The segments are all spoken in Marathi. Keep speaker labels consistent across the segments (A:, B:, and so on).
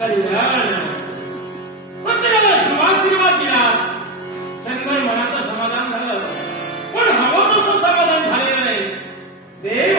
A: कल्याण. पण त्याला शिवाशीर्वाद दिला शंकर मनाचं समाधान झालं. पण हवं तसं समाधान झालेलं नाही. देव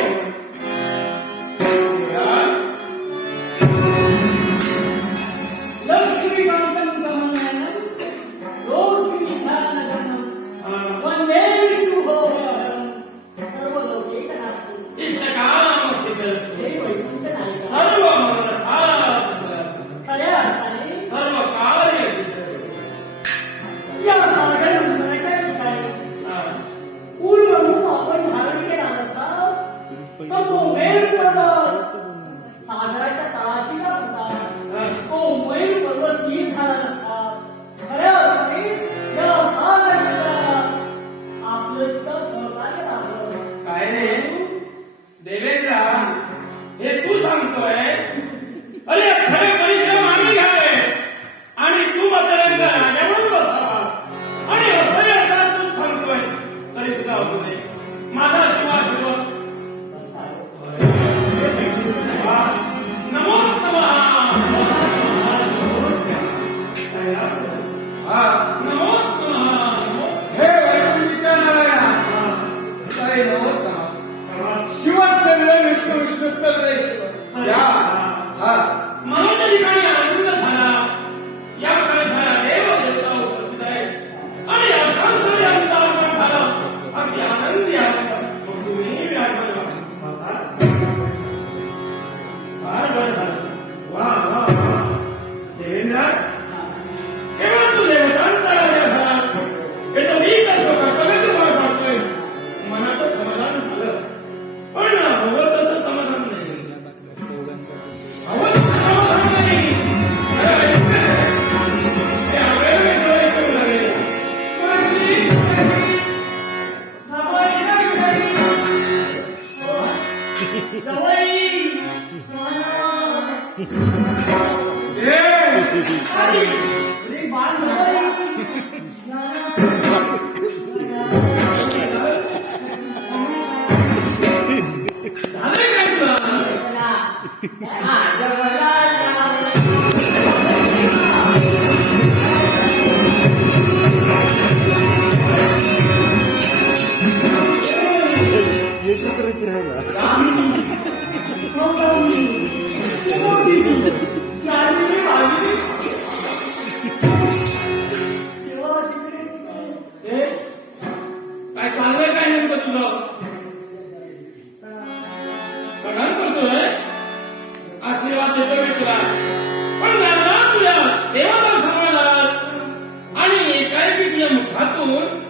A: Meryem Hatun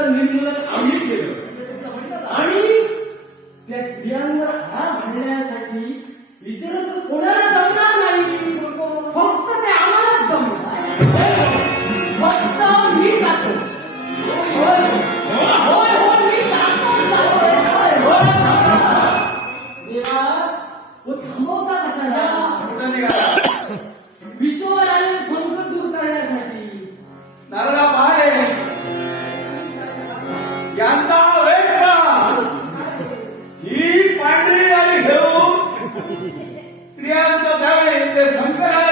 B: kadar müminler amir
A: diyor.
C: 때문에 변별하는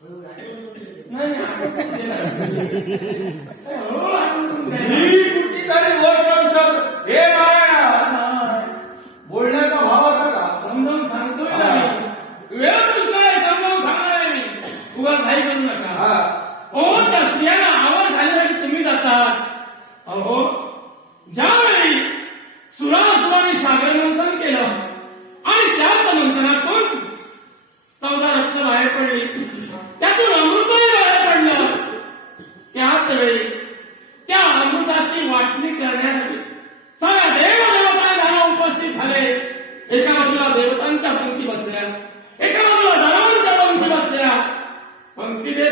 D: Hứa
A: anh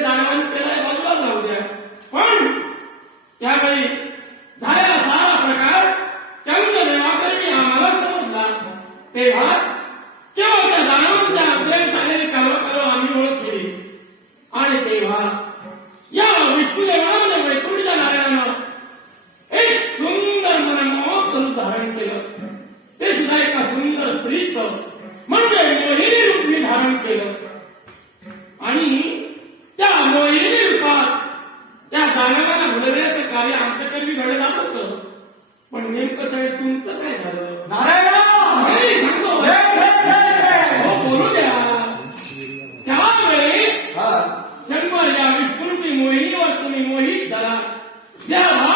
A: દાનવાનું કરાય Now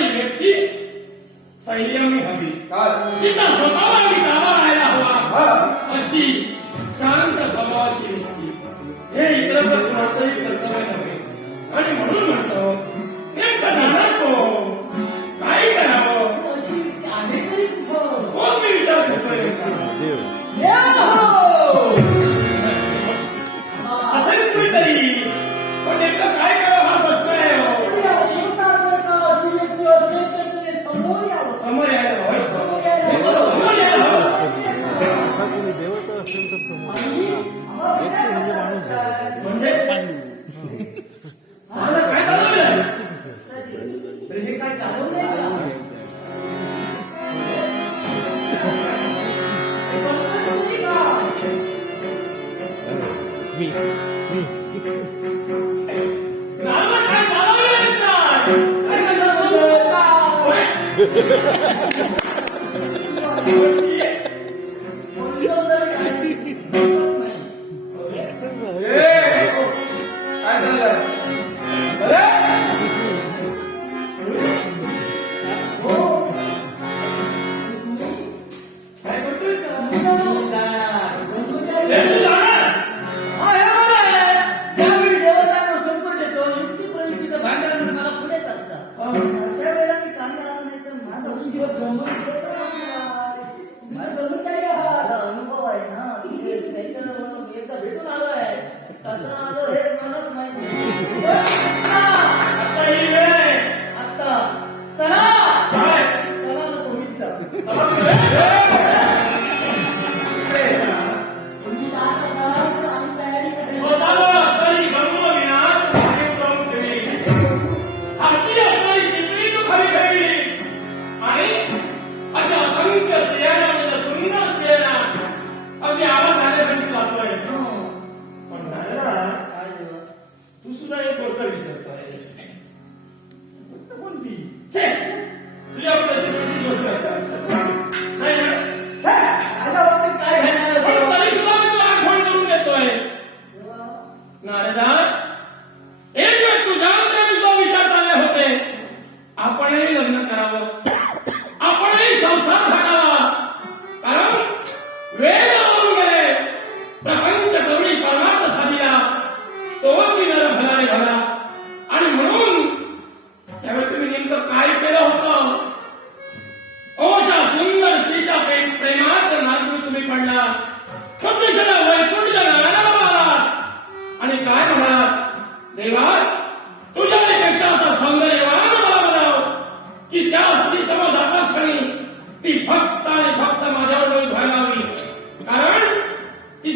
A: ही व्यक्ती संयमी हवी तिचा स्वतःला आया हुआ
C: था
A: अशी शांत स्वभावाची व्यक्ती। हे इतर प्रोत्साहित कर्तव्य नव्हे आणि म्हणून म्हणतो नेमकं जाणार
B: 你，你，你。
A: 哪？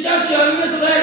A: Bir ders yarın mesela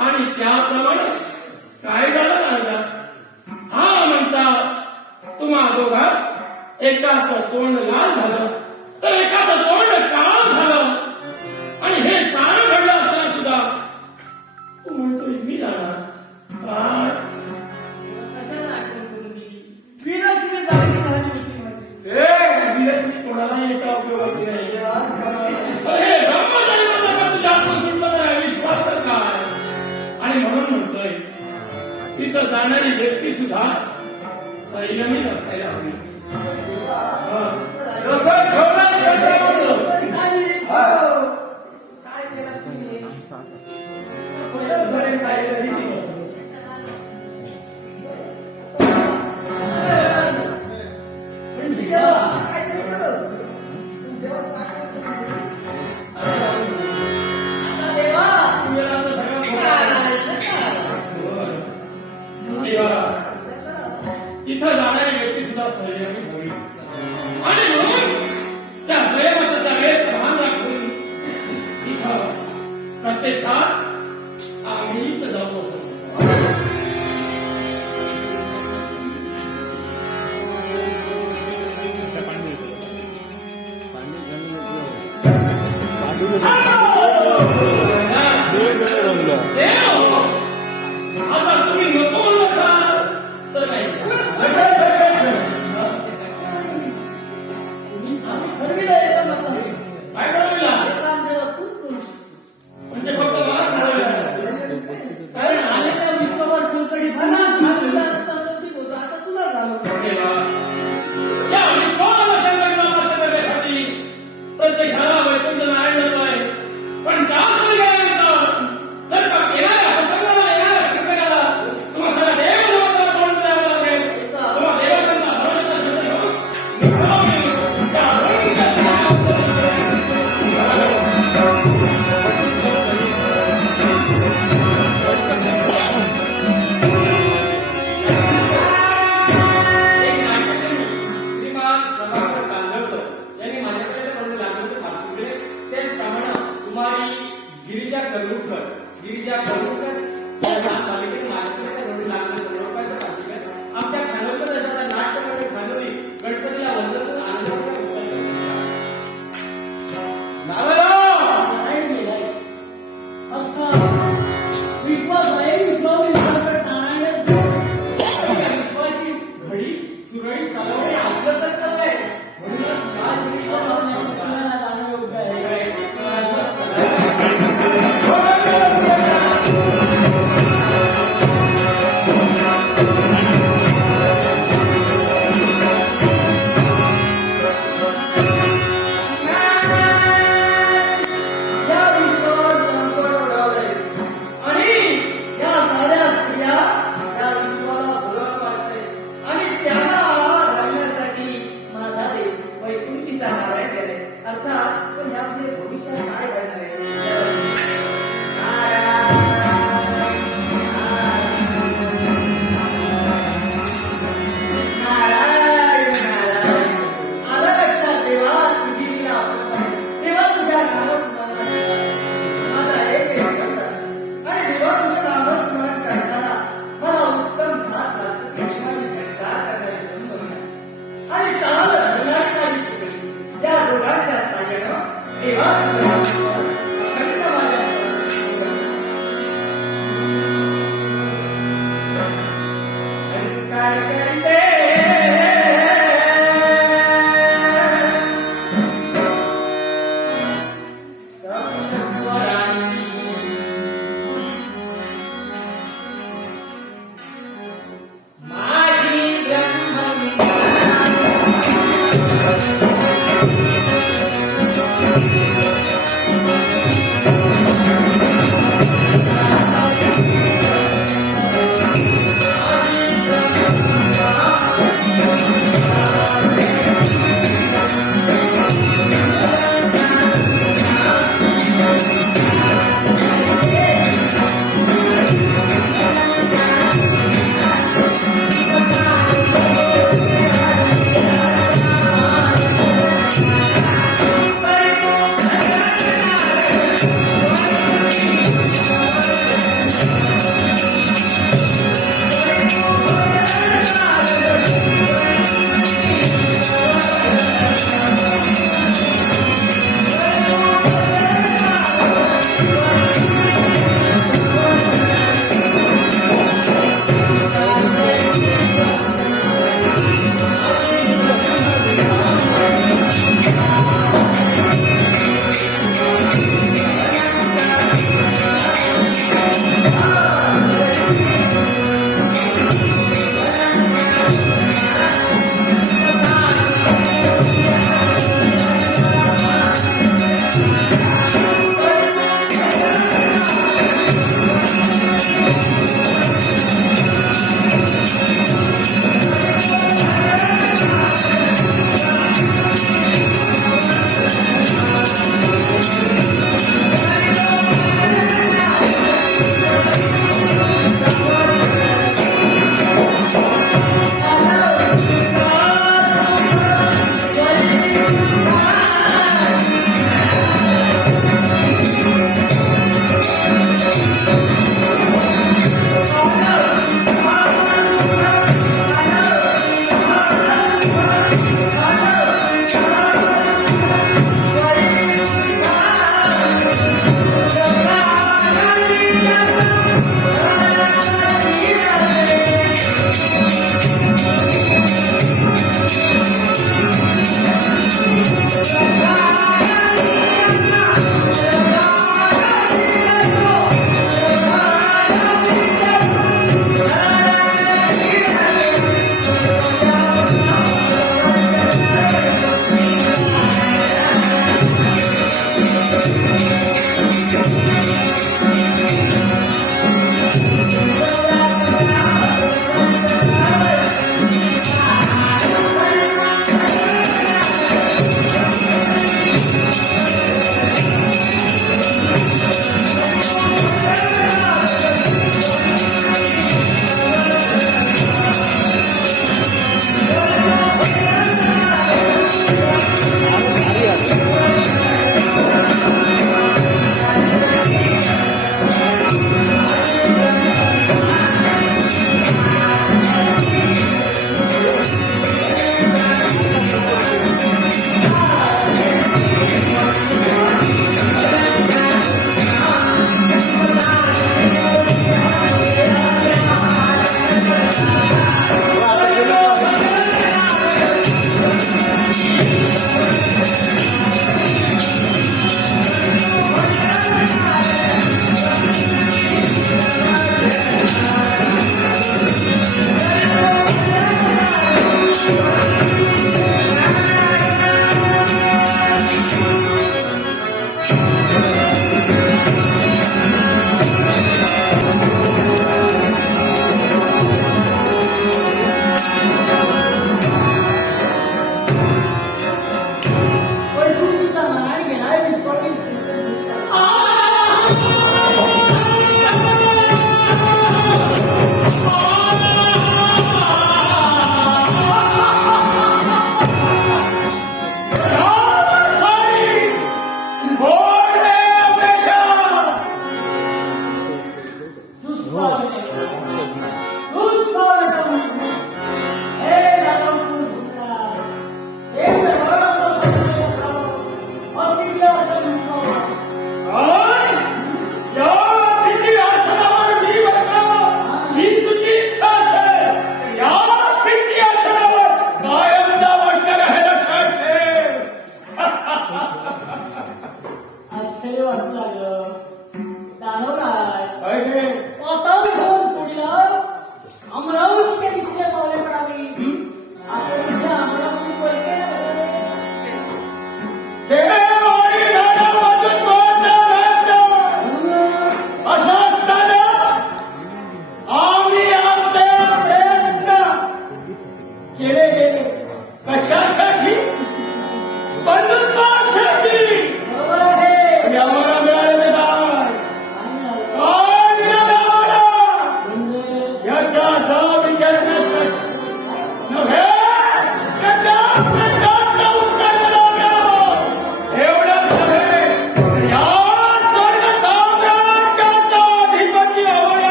A: आणि त्याप्रमाणे कायदा. आणला हा म्हणता तुम्हा दोघा एकाच तोंड लाल झालं.